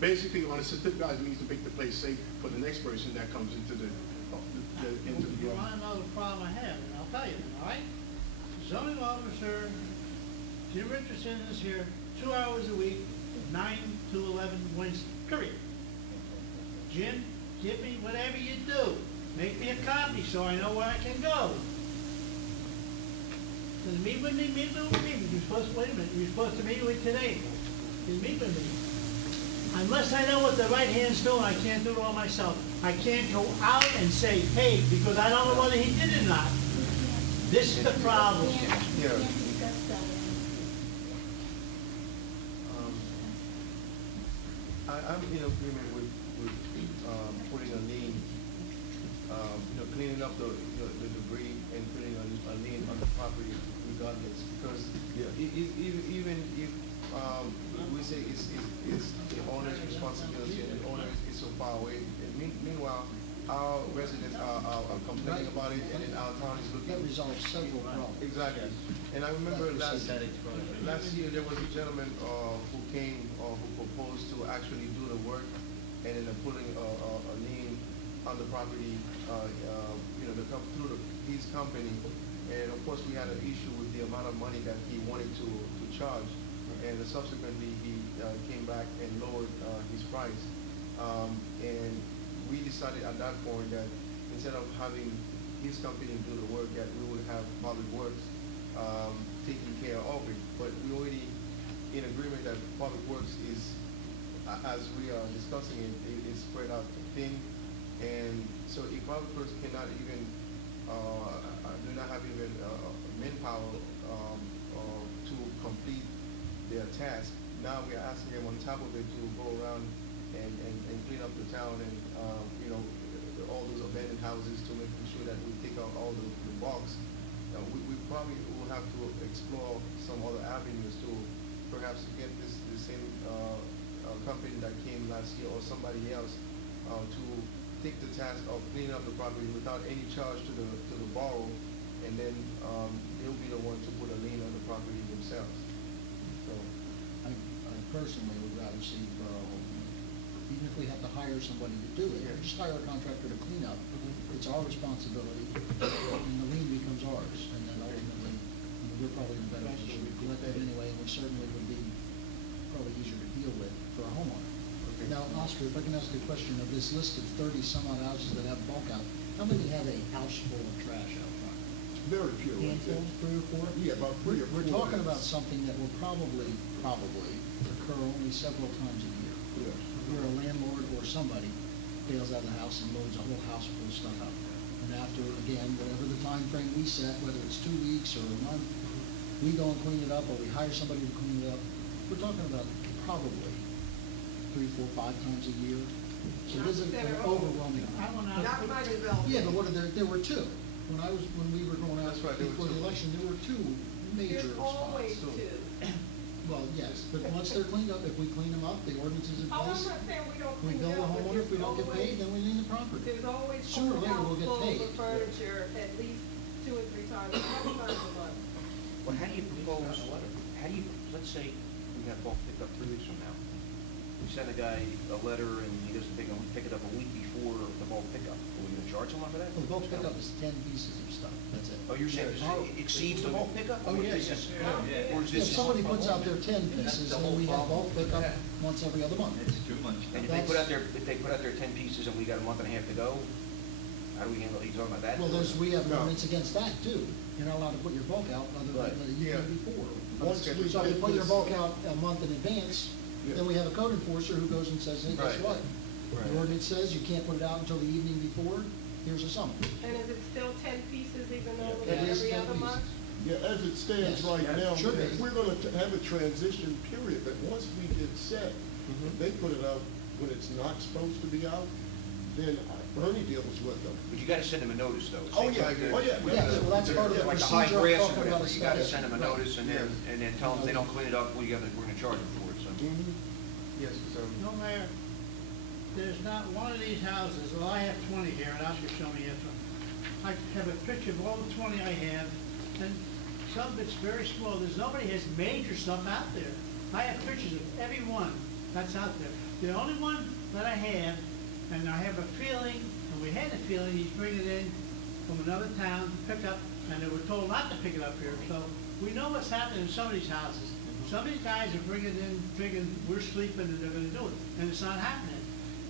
basically, on a certificate, it means to make the place safe for the next person that comes into the into the You room. want to know the problem I have, and I'll tell you, all right? Zoning officer, Jim Richardson is here 2 hours a week, 9 to 11 Wednesday, period. Jim, give me whatever you do. Make me a copy so I know where I can go. Then meet with me. You're supposed to, wait a minute, you're supposed to meet with me today. You meet with me. Unless I know what the right hand's doing, I can't do it all myself. I can't go out and say, hey, because I don't know whether he did it or not. This is the problem. Yeah. I'm in agreement with putting a lien, cleaning up the debris and putting a lien on the property regardless, because even if we say it's the owner's responsibility and the owner is so far away, and meanwhile our residents are complaining about it, and then our town is looking. That resolves several problems. Exactly. And I remember last year there was a gentleman who came who proposed to actually do the work and then putting a lien on the property, through his company. And of course we had an issue with the amount of money that he wanted to charge. And subsequently he came back and lowered his price. And we decided at that point that instead of having his company do the work, that we would have Public Works taking care of it. But we already in agreement that Public Works is, as we are discussing it, is spread out thin. And so if Public Works cannot even, do not have even manpower to complete their task, now we are asking them on top of it to go around and clean up the town and all those abandoned houses, to making sure that we take out all the box. We probably will have to explore some other avenues to perhaps get the same company that came last year or somebody else to take the task of cleaning up the property without any charge to the borrower, and then they'll be the one to put a lien on the property themselves. So I personally would rather see the borough, even if we have to hire somebody to do it, just hire a contractor to clean up. It's our responsibility, and the lien becomes ours. And then ultimately, we're probably in a better position to collect it anyway, and we certainly would be probably easier to deal with for a homeowner. okay. Now, Oscar, if I can ask a question, of this list of 30 some odd houses that have bulk out, how many have a house full of trash out front? Very few. Handful, 3 or 4? Yeah, about 3 or 4. We're talking about something that will probably occur only several times a year. Yes. Where a landlord or somebody bails out of the house and loads a whole house full of stuff out there. And after, again, whatever the time frame we set, whether it's 2 weeks or a month, we go and clean it up, or we hire somebody to clean it up. We're talking about probably 3, 4, 5 times a year. So it isn't an overwhelming. I want to. Not my development. Yeah, but what are there were 2. When we were going out That's right, there were before the 2. election, there were 2 major There's always spots. two. Well, yes, but once they're cleaned up, if we clean them up, the ordinance is in Oh, I'm place. not saying we don't We clean bill it the up, but homeowner, if we don't get there's paid, then we lien the property. There's always Sooner or later we'll get full paid. of furniture at least 2 or 3 times a month. Well, how do you propose, let's say we have bulk pickup 3 weeks from now. We send a guy a letter and he doesn't pick it up a week before the bulk pickup. Are we going to charge him for that? The bulk pickup is 10 pieces of stuff, that's it. Oh, you're saying it exceeds the bulk pickup? Oh, Or yes. is this- Yeah. Or is If this? somebody puts out their 10 pieces, then we have bulk pickup once every other month. It's too much. And if they put out their 10 pieces and we got a month and a half to go, how do we handle, are you talking about that? Well, we have an No. ordinance against that too. You're not allowed to put your bulk out other Right. than the year Yeah. before. Once we So if you get put your this- bulk out a month in advance, then we have a code enforcer who goes and says, hey, guess Right. what? Right. The ordinance says you can't put it out until the evening before, here's a summons. And is it still 10 pieces even though It it's is every 10 other pieces. month? Yeah, as it stands Yes. right Yes. now, Should be. we're gonna have a transition period, but once we get set, if they put it out when it's not supposed to be out, then Bernie deals with them. But you gotta send them a notice though. Oh, yeah. Oh, yeah. Yeah, well, that's part of the Like the high procedure grass I'm or talking about. whatever, you gotta send them a notice and then Yeah. tell them if they don't clean it up, we're gonna charge them for it, so. Yes, sir. No, Mayor, there's not one of these houses, well, I have 20 here, and Oscar showed me this one. I have a picture of all the 20 I have, and some of it's very small. Nobody has major stuff out there. I have pictures of every one that's out there. The only one that I have, and I have a feeling, and we had a feeling, he's bringing it in from another town to pick up, and they were told not to pick it up here, so we know what's happening in some of these houses. Some of these guys are bringing it in, thinking we're sleeping and they're gonna do it, and it's not happening.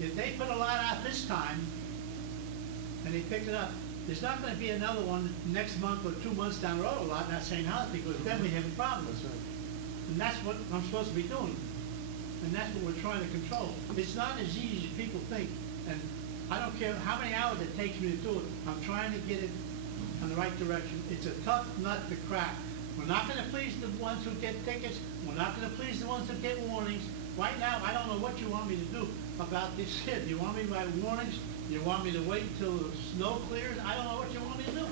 If they put a lot out this time, and they pick it up, there's not gonna be another one next month or 2 months down the road, a lot in that same house, because then we have a problem. That's right. And that's what I'm supposed to be doing. And that's what we're trying to control. It's not as easy as people think. And I don't care how many hours it takes me to do it. I'm trying to get it in the right direction. It's a tough nut to crack. We're not gonna please the ones who get tickets. We're not gonna please the ones who get warnings. Right now, I don't know what you want me to do about this shit. Do you want me to write warnings? Do you want me to wait till the snow clears? I don't know what you want me to do.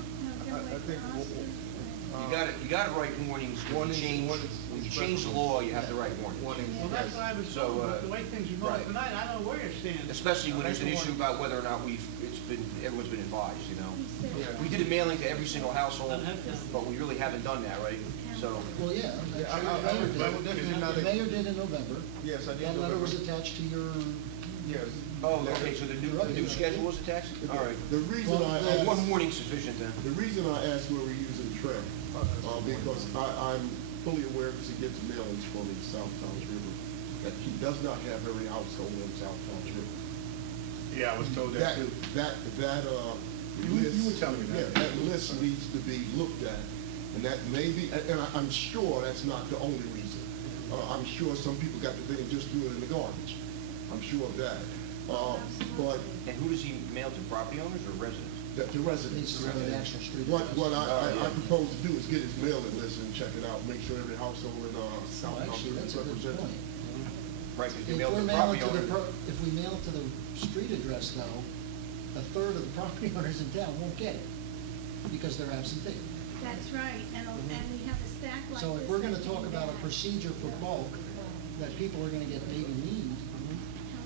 I think, You gotta write warnings. When you change the law, you have to write warnings. warnings. Well, that's what I was So, told, but the way things are going right. tonight, I don't know where you're standing. Especially when there's an issue about whether or not everyone's been advised, you know? Yeah. We did a mailing to every single household, but we really haven't done that, right? So, Well, yeah. Yeah, I would definitely not. The mayor did in November. Yes, I did That letter was November. attached to your, Yes. oh, okay, so the new schedule was attached? All right. The reason Well, I well, asked. One warning sufficient then. The reason I asked where we're using Trey, because I'm fully aware, because he gets mailings from the South Towns River, that he does not have every household in South Towns River. Yeah, I was told that too. That You list. were telling me that. Yeah, that list needs to be looked at, and that may be, and I'm sure that's not the only reason. I'm sure some people got the thing and just threw it in the garbage. I'm sure of that. But And who does he mail to, property owners or residents? the residents. it's the actual street. What yeah. I propose to do is get his mailing list and check it out, make sure every household in South Oh, actually, Towns that's a good represented. point. Right, because If you mail we're to mailing property to the, owner. if we mail to the street address though, a third of the property owners in town won't get it because they're absentee. That's right, and we have a stack like this. So if we're gonna that talk you about a have. procedure for bulk, that people are gonna get maybe need,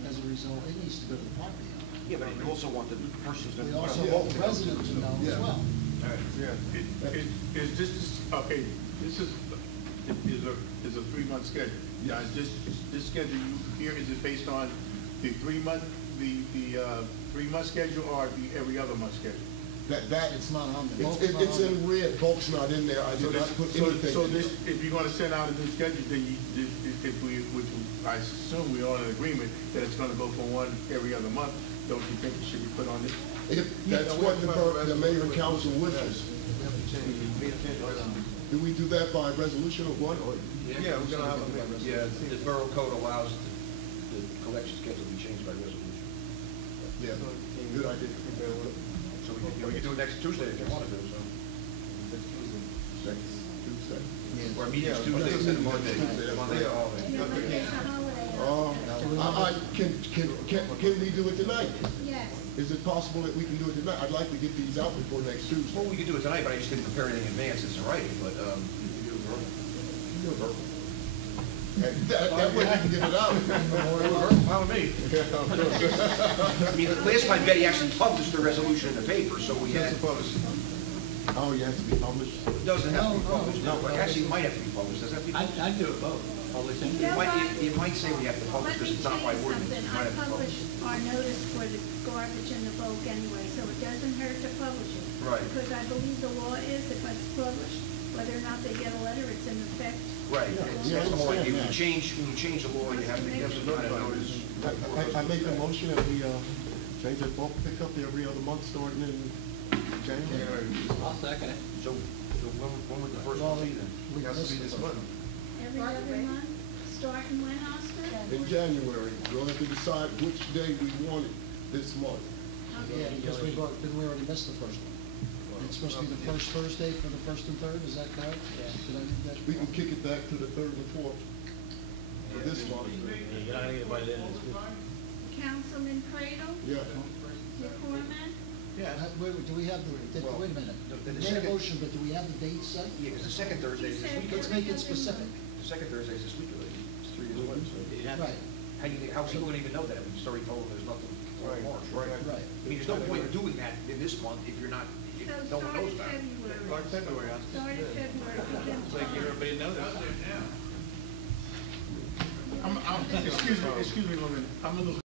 as a result, it needs to go to the property owner. Yeah, but you also want the persons that. We also Yeah. want the resident to know as Yeah. well. Yeah. Is this, okay, this is a 3-month schedule. Now, is this schedule here, is it based on the 3-month, the 3-month schedule or the every other month schedule? That, It's not on the bulk's not it's on in red, bulk's not in there, I So did not this, put so anything in this, there. if you're gonna send out a new schedule, then if we, which I assume we're all in agreement that it's gonna go for one every other month, don't you think it should be put on this? If that's what the mayor and council wishes. We have to change, we need to change the resolution. Do we do that by resolution or what? Yeah, we're gonna have a. Yeah, the borough code allows the collection schedule to be changed by resolution. Yeah, good idea. So we can do it next Tuesday if you want to do so. Next Tuesday. Or meeting's Yeah, Tuesday instead of Monday. Tuesday. Monday, Yeah. holiday. Yeah, but it's a holiday. Can we do it tonight? Yes, Is it possible that we can do it tonight? I'd like to get these out before next Tuesday. Well, we could do it tonight, but I just didn't prepare anything in advance, it's in writing, but, we could do it verbal. You're verbal. And that way we can get it out. Follow me. I mean, last time Betty actually published the resolution in the paper, so we had, That's a publish. Oh, you have to be published? it doesn't have to be published, no, but actually it might have to be published, does that have to be published? I'd do it both, publish and. You might say we have to publish let because me it's tell not you by ordinance. something, You might I have to publish our notice for the garbage and the bulk anyway, so it doesn't hurt to publish it. Right. Because I believe the law is, if it's published, whether or not they get a letter, it's in effect. Right, Yeah, that's the whole idea. When I you change the law, you have to give some kind of notice. I make a motion that we, change that bulk pickup to every other month starting in January. I'll second it. So when would the first one be then? It has to be this month. Every other month, starting when, Oscar? In January, we'll have to decide which day we want it this month. Yeah, because didn't we already miss the first one? It's supposed to be the first Thursday for the first and third, is that correct? Yeah. Did I read that? We can kick it back to the third and fourth for this month. You're not gonna get invited in this week. Councilman Cradle? Yeah. McCormick? Do we have Well, wait a minute. the We made a second- motion, but do we have the date set? Yeah, because the second Thursday is this You week. said Let's make it specific. The second Thursday is this week already. It's 3 days away, so. You have Right, How do you think, how people gonna even know that? We just already told them there's nothing until Right, March. right. right. I mean, there's no point in doing that in this month if you're not, if So no one start knows in about it. February. Start February, Oscar. Start in February. It's like everybody knows. You excuse me, Logan, I'm a little